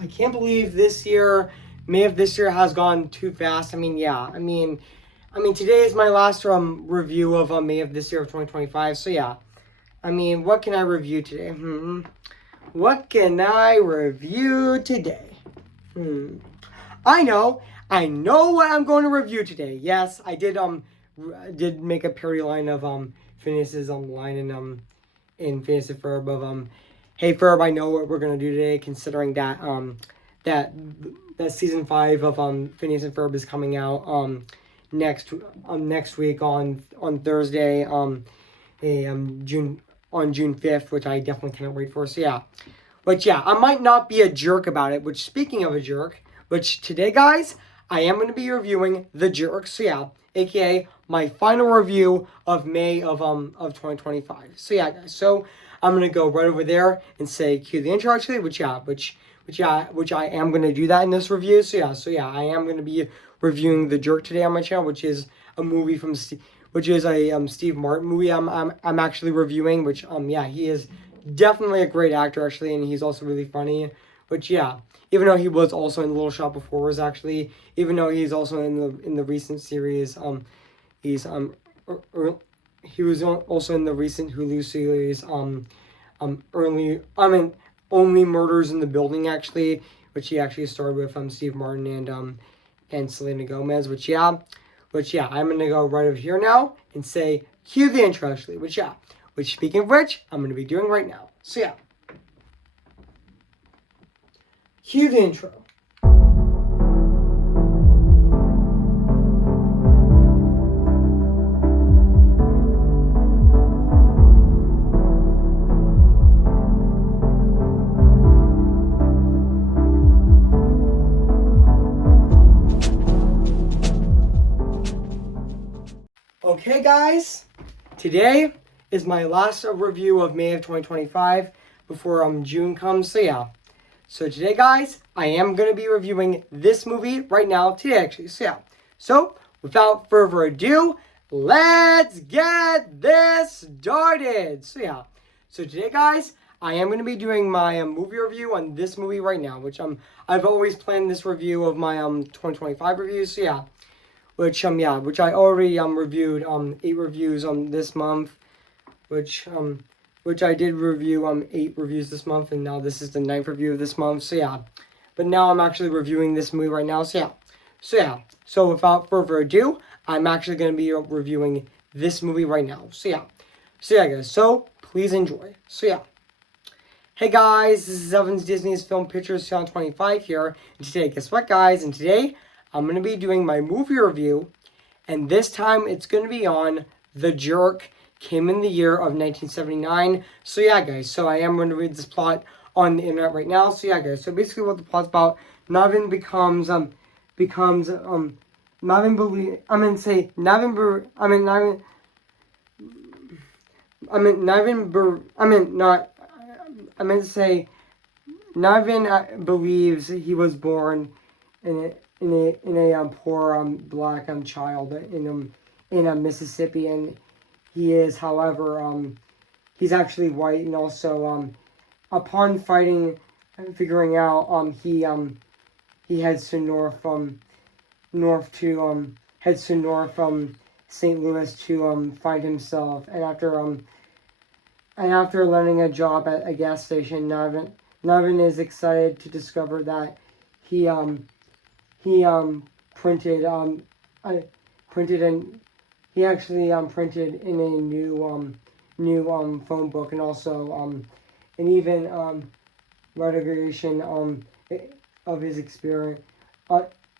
I can't believe this year, May of this year has gone too fast. I mean, yeah. Today is my last review of May of this year of 2025. So yeah. What can I review today? What can I review today? I know what I'm going to review today. Yes, I did make a parody line of Phineas's line in Phineas and Ferb of hey Ferb, I know what we're gonna do today, considering that that season 5 of Phineas and Ferb is coming out next week on Thursday June 5th, which I definitely cannot wait for. So yeah. But yeah, I might not be a jerk about it, which speaking of a jerk, which today guys, I am going to be reviewing The Jerk. So yeah, aka my final review of May of 2025. So yeah guys, so I'm going to go right over there and say cue the intro actually, which I am going to do that in this review. So yeah, I am going to be reviewing The Jerk today on my channel, which is a movie from which is a Steve Martin movie I'm actually reviewing, which yeah, he is definitely a great actor actually, and he's also really funny. Which yeah, even though he was also in Little Shop of Horrors actually, even though he's also in the recent series, he's he was also in the recent Hulu series Only Murders in the Building actually, which he actually starred with Steve Martin and Selena Gomez. Which yeah, I'm gonna go right over here now and say cue the intro actually. Which speaking of which, I'm gonna be doing right now. So yeah, cue the intro. Okay guys, today is my last review of May of 2025 before June comes. So yeah, so today guys, I am going to be reviewing this movie right now today actually. So yeah, so without further ado, let's get this started. So yeah, so today guys, I am going to be doing my movie review on this movie right now, which I've always planned this review of my 2025 reviews. So yeah, which I already reviewed 8 reviews this month, which I did review 8 reviews this month, and now this is the 9th review of this month. So yeah, but now I'm actually reviewing this movie right now. So yeah, so without further ado, I'm actually going to be reviewing this movie right now. So yeah guys, so please enjoy. So yeah. Hey guys, this is Evan's Disney's Film Pictures 2025 here, and today, guess what guys, and today I'm going to be doing my movie review, and this time it's going to be on The Jerk, came in the year of 1979. So yeah guys, so I am going to read this plot on the internet right now. So yeah guys, so basically what the plot's about, Navin believes he was born in a poor black child in Mississippi, and he is, however, he's actually white, and also upon fighting and figuring out he heads to St. Louis to find himself, and after landing a job at a gas station, Navin is excited to discover that he printed and he actually printed in a new phone book, and also and even reiteration of his experience.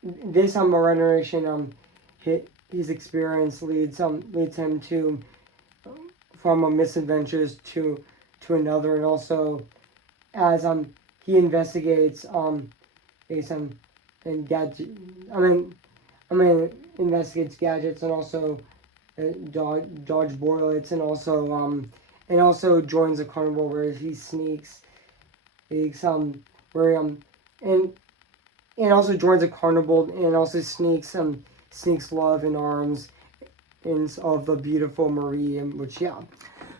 This reiteration his experience leads him to from misadventures to another, and also as he investigates and gadget investigates gadgets, and also dodge bullets, and also joins a carnival where he sneaks where and also joins a carnival, and also sneaks love in arms of the beautiful Marie, and which yeah.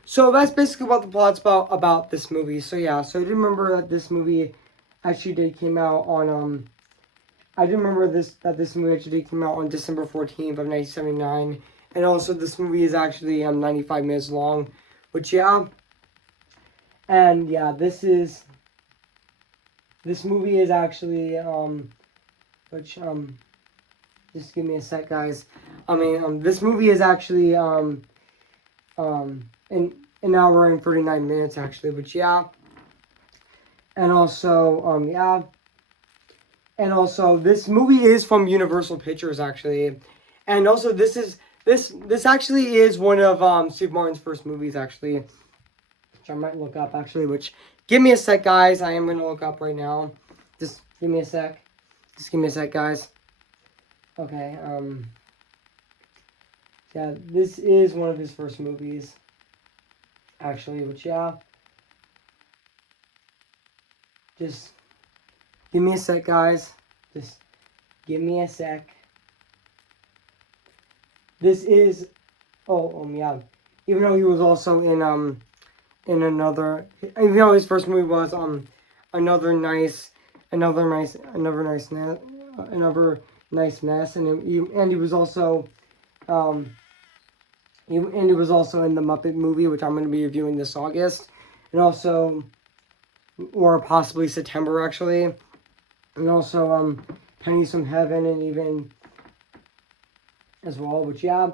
So that's basically what the plot's about this movie. So yeah, so remember that this movie actually did came out on I do remember this movie actually came out on December 14th of 1979, and also this movie is actually 95 minutes long, which yeah, and yeah, this movie is actually which just give me a sec, guys. I mean this movie is actually an hour and 39 minutes actually, which yeah, and also yeah. And also, this movie is from Universal Pictures, actually. And also, this actually is one of Steve Martin's first movies, actually, which I might look up, actually. Which, give me a sec, guys. I am gonna look up right now. Just give me a sec. Just give me a sec, guys. Okay. Yeah, this is one of his first movies, actually. Which, yeah. Just give me a sec, guys. Just give me a sec. This is, yeah. Even though he was also in another, even though his first movie was another nice, another nice, another nice mess, and he was also he was also in the Muppet movie, which I'm going to be reviewing this August, and also, or possibly September actually, and also Pennies from Heaven, and even as well, which yeah,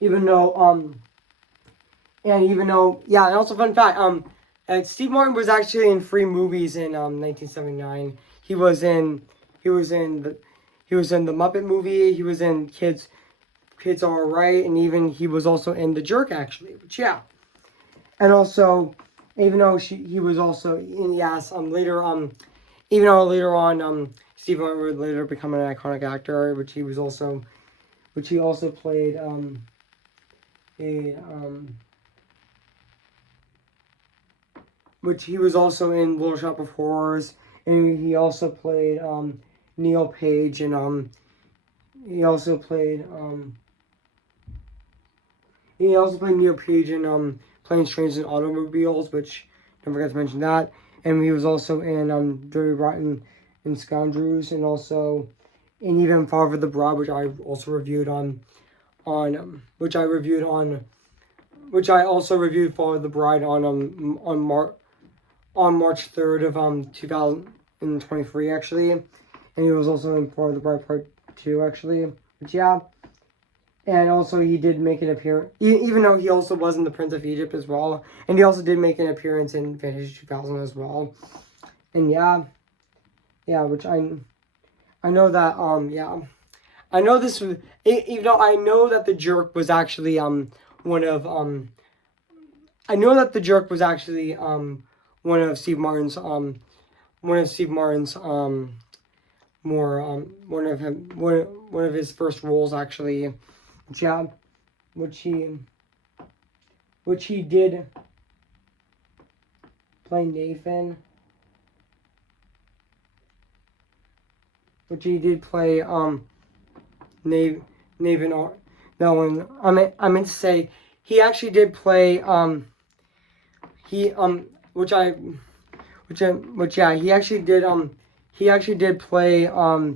even though yeah, and also fun fact, Steve Martin was actually in 3 movies in 1979. He was in the Muppet movie. He was in Kids Are Alright, and even he was also in The Jerk actually. Which yeah, and also even though he was also in later even though later on Steve Martin would later become an iconic actor, which he also played a which he was also in Little Shop of Horrors, and he also played Neil Page, and he also played Neil Page in Planes, Trains, and Automobiles, which don't forget to mention that. And he was also in Dirty Rotten and Scoundrels, and also in even Father the Bride, which I also reviewed which I also reviewed Father the Bride on March 3rd of 2023 actually, and he was also in Father the Bride Part 2 actually, which yeah, and also he did make an appearance, even though he also was in The Prince of Egypt as well, and he also did make an appearance in Fantasy 2000 as well, and yeah, which I know that yeah, I know this was, even though I know that The Jerk was actually one of I know that The Jerk was actually one of Steve Martin's more one of his first roles actually, which yeah, which he did play Nathan, which he did play Nathan or no one I meant to say he actually did play he actually did play a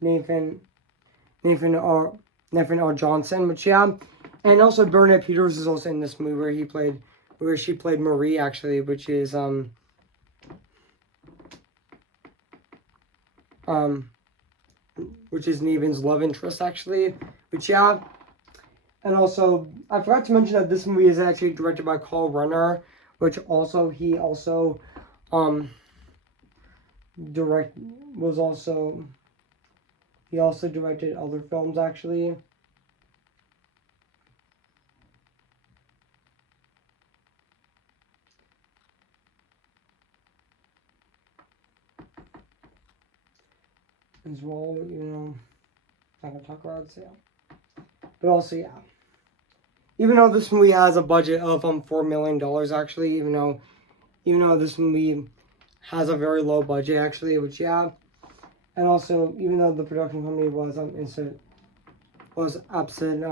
Nathan R. Johnson, which yeah, and also Bernadette Peters is also in this movie where she played Marie actually, which is Nevin's love interest actually, which yeah, and also I forgot to mention that this movie is actually directed by Carl Renner, which also he also directed other films actually. As well, not gonna talk about it, so yeah. But also, yeah. Even though this movie has a budget of $4 million actually, even though this movie has a very low budget actually, which yeah, and also even though the production company was absent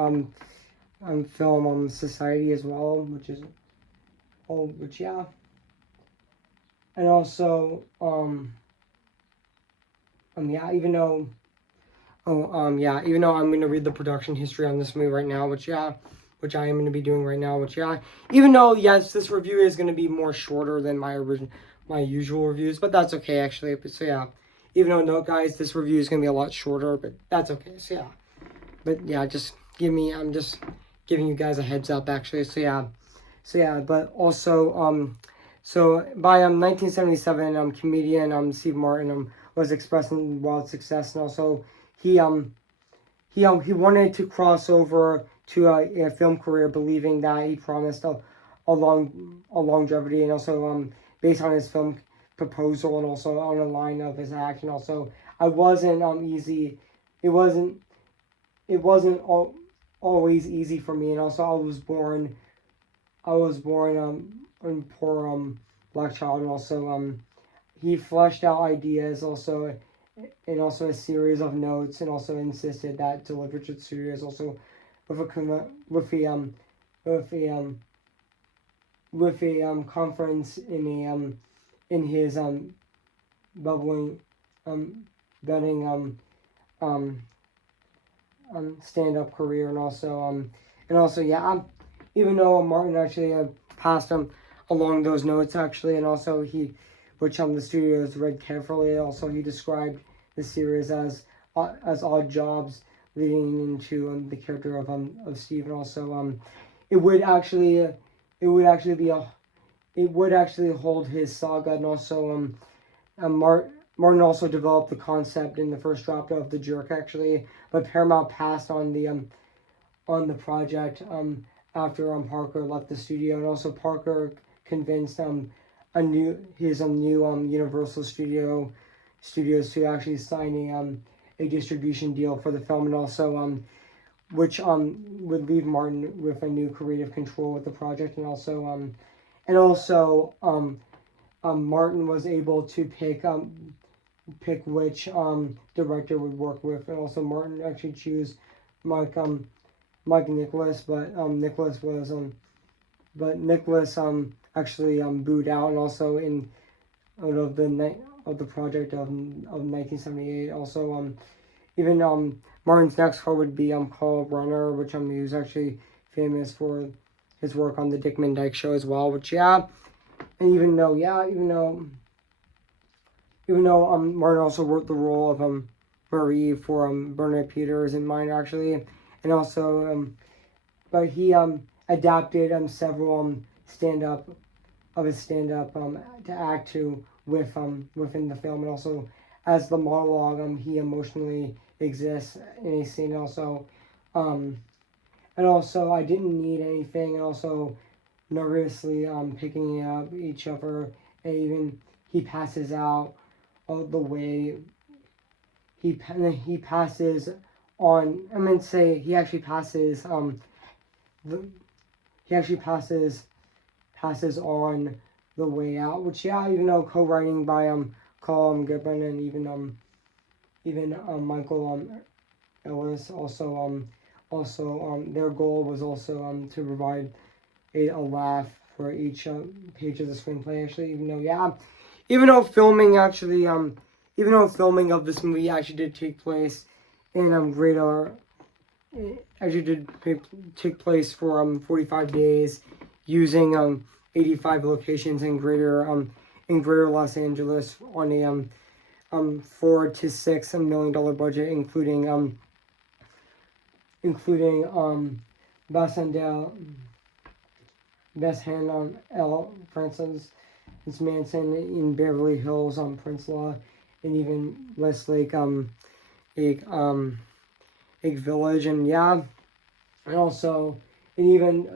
Film Society as well, which is which yeah, and also yeah, even though even though I'm gonna read the production history on this movie right now, which I am gonna be doing right now, which even though yes, this review is gonna be more shorter than my usual reviews, but that's okay actually. But so yeah, even though no guys, this review is gonna be a lot shorter, but that's okay. So yeah, but yeah, I'm just giving you guys a heads up actually. So yeah, but also so by 1977 comedian Steve Martin was expressing wild success, and also he he wanted to cross over to a film career, believing that he promised a longevity, and also based on his film proposal, and also on the line of his act, and also I wasn't easy. It wasn't always easy for me, and also I was born in poor black child, and also he fleshed out ideas also, and also a series of notes, and also insisted that to Literature Studios also with a with a with a conference in his bubbling budding um stand up career, and also yeah, even though Martin actually passed him along those notes actually, and also which the studios read carefully. Also, he described the series as odd jobs, leading into the character of Steve, and also it would actually it would actually hold his saga, and also Martin also developed the concept in the first draft of The Jerk actually, but Paramount passed on the project after Parker left the studio, and also Parker convinced his new Universal Studios to actually sign a distribution deal for the film, and also which would leave Martin with a new creative control with the project, and also Martin was able to pick which director would work with, and also Martin actually chose Mike Nicholas, but Nicholas actually booed out, and also out of the night of the project of 1978. Also even Martin's next car would be called Runner, which he was actually famous for his work on the Dick Van Dyke Show as well. Which and even though Martin also wrote the role of Marie for Bernard Peters in Mine actually, and also but he adapted several stand-up to act to within the film, and also as the monologue he emotionally exists in a scene, also and also I didn't need anything, and also nervously picking up each other, and even he passes out the way he passes on. I mean, say he actually passes he actually passes on the way out, which even though co-writing by Colm Gibbon, and even Michael Ellis, also their goal was also to provide a laugh for each page of the screenplay actually, even though filming actually even though filming of this movie actually did take place in greater actually did take place for 45 days, using 85 locations in greater Los Angeles on a $4 to $6 million budget, including Best Hand L. Francis Manson in Beverly Hills Peninsula, and even Westlake Egg Village, and also and even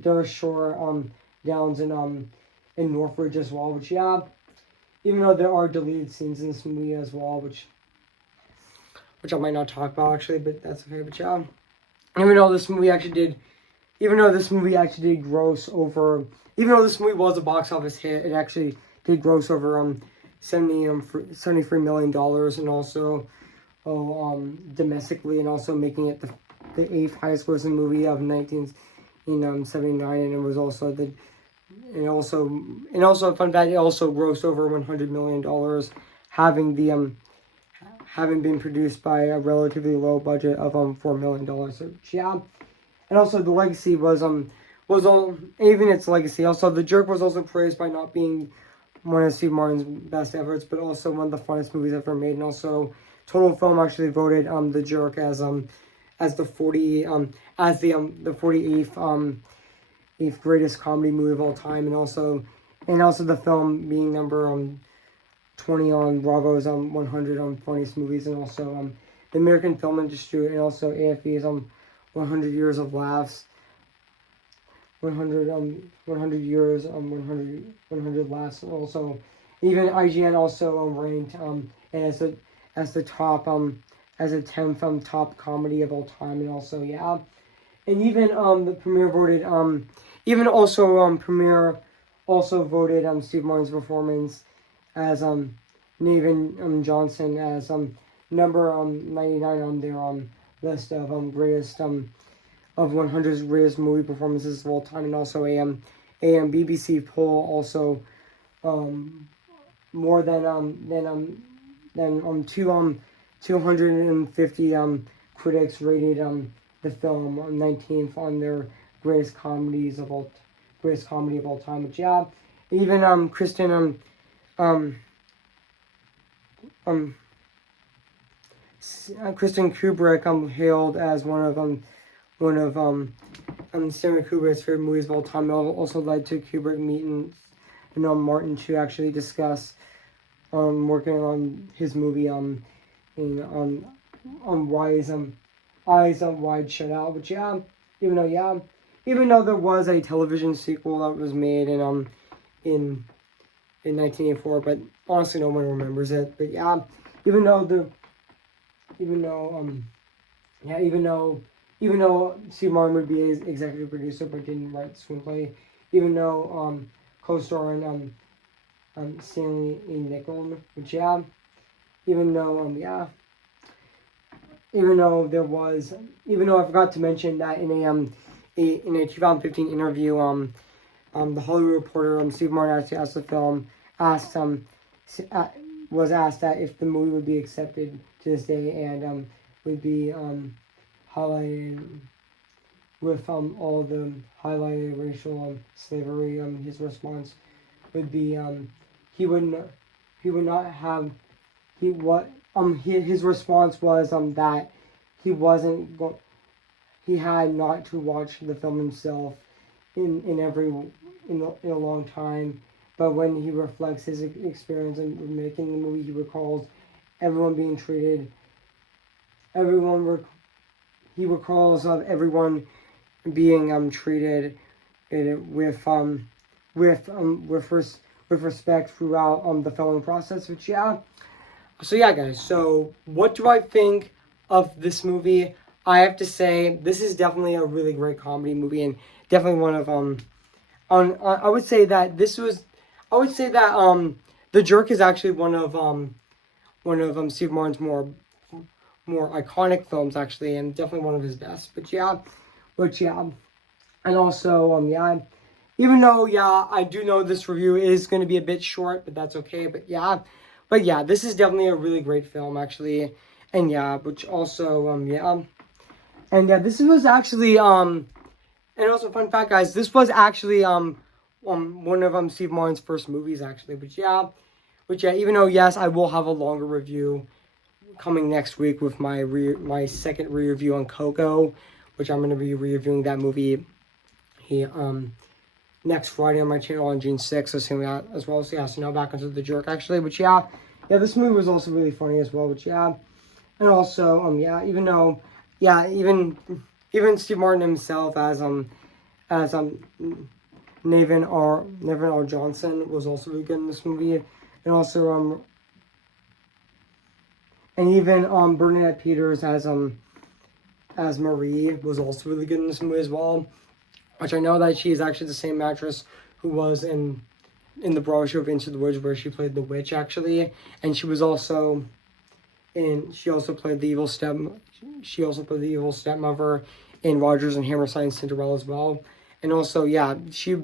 Durst Shore Downs in Northridge as well, which even though there are deleted scenes in this movie as well, which I might not talk about actually, but that's okay. But even though this movie actually did gross over, even though this movie was a box office hit, it actually did gross over $73 million, and also domestically, and also making it the 8th highest grossing movie of 1979, and it was also the and also a fun fact, it also grossed over $100 million, having the having been produced by a relatively low budget of $4 million. So yeah, and also the legacy was all, even its legacy. Also, The Jerk was also praised by not being one of Steve Martin's best efforts, but also one of the funnest movies ever made. And also, Total Film actually voted The Jerk as the 48th eighth greatest comedy movie of all time, and also the film being number 20 on Bravo's 100 funniest movies, and also the American Film Industry, and also AFE's 100 Years of Laughs, 100 years 100 laughs, and also even IGN also ranked as the top as a 10th top comedy of all time, and also yeah, and even the premiere voted even also premiere also voted Steve Martin's performance as Nathan Johnson as number 99 on their list of greatest of 100's greatest movie performances of all time, and also a BBC poll also more than 250 critics rated the film 19th on their greatest comedy of all time. But yeah, even Kristen Kubrick hailed as one of Stanley Kubrick's favorite movies of all time. It also led to Kubrick meeting Martin to actually discuss working on his movie in Wise Eyes Wide Shut Out. But yeah, even though there was a television sequel that was made in 1984, but honestly no one remembers it. But yeah, even though Steve Martin would be his executive producer but didn't write the screenplay, even though co-starring Stanley A. Nicholson, which yeah, even though I forgot to mention that in a 2015 interview, the Hollywood Reporter, Steve Martin actually was asked that if the movie would be accepted to this day and would be highlighted with all the highlighted racial slavery. His response would be his response was that he had not to watch the film himself in a long time, but when he reflects his experience in making the movie, he recalls everyone being treated. He recalls of everyone being treated with respect throughout the filming process. Which yeah, so yeah, guys. So what do I think of this movie? I have to say this is definitely a really great comedy movie, and definitely one of I would say that The Jerk is actually one of Steve Martin's more iconic films, actually, and definitely one of his best. But yeah, and also yeah, even though yeah, I do know this review is going to be a bit short, but that's okay. But yeah, this is definitely a really great film, actually, and yeah, which also yeah, and yeah, this was actually and also fun fact, guys, this was actually one of Steve Martin's first movies, actually. But yeah, even though yes, I will have a longer review coming next week with my second re-review on Coco, which I'm gonna be reviewing that movie next Friday on my channel on June 6th. So seeing that as well. So yeah, so now back into The Jerk, actually. But yeah, this movie was also really funny as well. But yeah, and also yeah, even Steve Martin himself as Nathan R. Johnson was also really good in this movie, and also and even Bernadette Peters as Marie was also really good in this movie as well, which I know that she is actually the same actress who was in the Broadway show of Into the Woods, where she played the witch, actually, and she also played the evil stepmother in Rodgers and Hammerstein Cinderella as well. And also yeah, she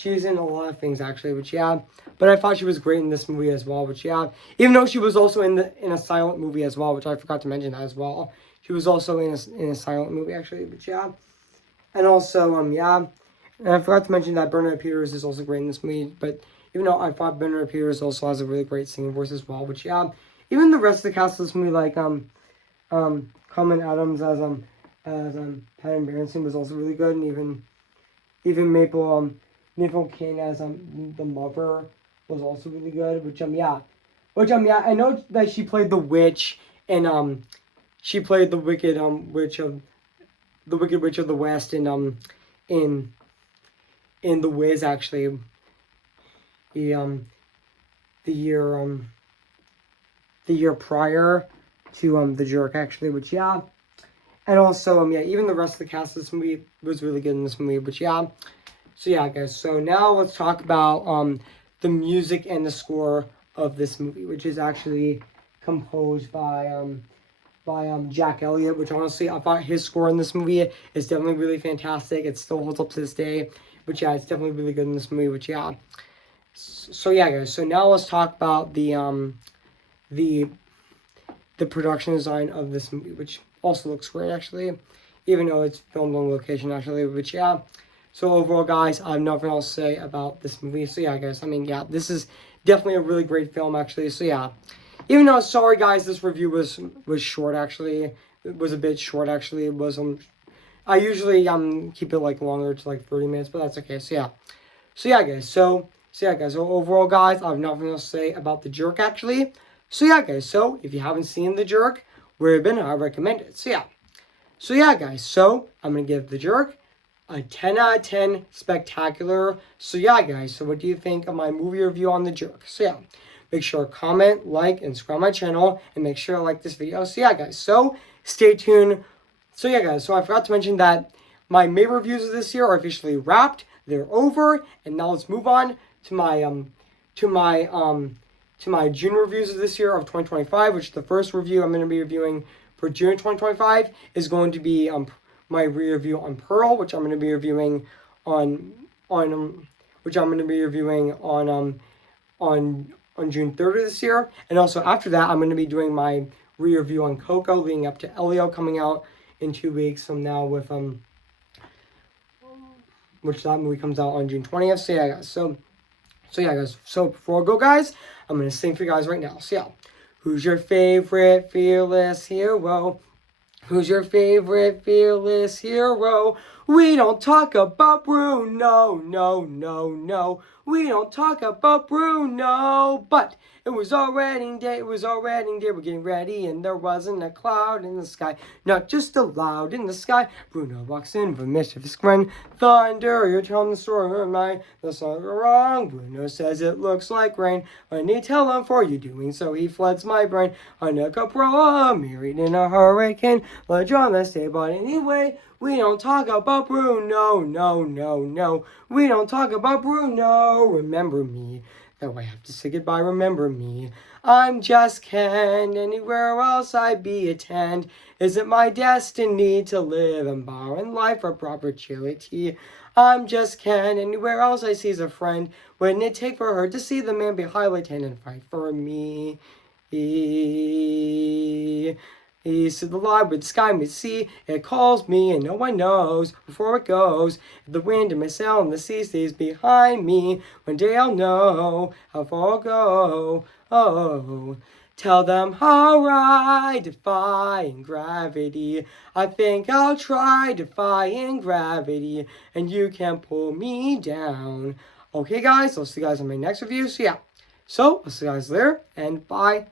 she's in a lot of things actually, but yeah. But I thought she was great in this movie as well, which yeah. Even though she was also in a silent movie as well, which I forgot to mention that as well. She was also in a silent movie actually, but yeah. And also yeah. And I forgot to mention that Bernard Peters is also great in this movie, but even though I thought Bernard Peters also has a really great singing voice as well, which yeah. Even the rest of the cast of this movie, like Coleman Adams as Patton Berenson was also really good, and even Maple King as the mother was also really good. Which yeah, I know that she played the witch, and she played the wicked witch of the West in The Wiz actually. The year prior to The Jerk actually, which yeah. And also yeah, even the rest of the cast of this movie was really good in this movie, which yeah. So yeah, guys. So now let's talk about the music and the score of this movie, which is actually composed by Jack Elliott. Which honestly, I thought his score in this movie is definitely really fantastic. It still holds up to this day. But yeah, it's definitely really good in this movie. Which yeah. So yeah, guys. So now let's talk about the production design of this movie, which also looks great actually, even though it's filmed on location actually. Which yeah. So overall, guys, I have nothing else to say about this movie. So yeah, guys, I mean, yeah, this is definitely a really great film actually. So yeah, even though, sorry guys, this review was short actually. It was a bit short actually. It was I usually keep it like longer to like 30 minutes, but that's okay. So yeah, guys. So overall, guys, I have nothing else to say about The Jerk actually. So yeah, guys. So if you haven't seen The Jerk, where have been, I recommend it. So yeah, guys. So I'm gonna give The Jerk a 10 out of 10 spectacular. So yeah, guys, so what do you think of my movie review on The Jerk? So yeah, make sure to comment, like, and subscribe my channel, and make sure to like this video. So yeah, guys, so stay tuned. So yeah, guys, so I forgot to mention that my May reviews of this year are officially wrapped. They're over, and now let's move on to my June reviews of this year of 2025, which the first review I'm going to be reviewing for June 2025 is going to be my review on Pearl, which I'm going to be reviewing on June 3rd of this year. And also after that, I'm going to be doing my review on Coco, leading up to Elio coming out in 2 weeks from now, with which that movie comes out on June 20th. So yeah, guys. So yeah, guys. So before I go, guys, I'm going to sing for you guys right now. So yeah, who's your favorite fearless hero? Who's your favorite fearless hero? We don't talk about Bruno, no. We don't talk about Bruno, but it was our wedding day, we're getting ready, and there wasn't a cloud in the sky, not just a cloud in the sky. Bruno walks in with mischievous grin. Thunder, you're telling the story of mine, that's not wrong. Bruno says it looks like rain. When you tell him for you doing so, he floods my brain. On a caprella, married in a hurricane. Let's on the stay, but anyway, we don't talk about Bruno, no. We don't talk about Bruno. Remember me, though I have to say goodbye, remember me. I'm just Ken, anywhere else I'd be attend. Is it my destiny to live and borrow in life for perpetuity? I'm just Ken, anywhere else I see's a friend. Wouldn't it take for her to see the man behind Lieutenant and fight for me? East of the line with the sky and the sea, it calls me and no one knows before it goes. If the wind and my sail and the sea stays behind me, one day I'll know how far I'll go. Oh, tell them how I defying gravity. I think I'll try defying gravity, and you can't pull me down. Okay, guys, I'll see you guys in my next review. So yeah, I'll see you guys there, and bye.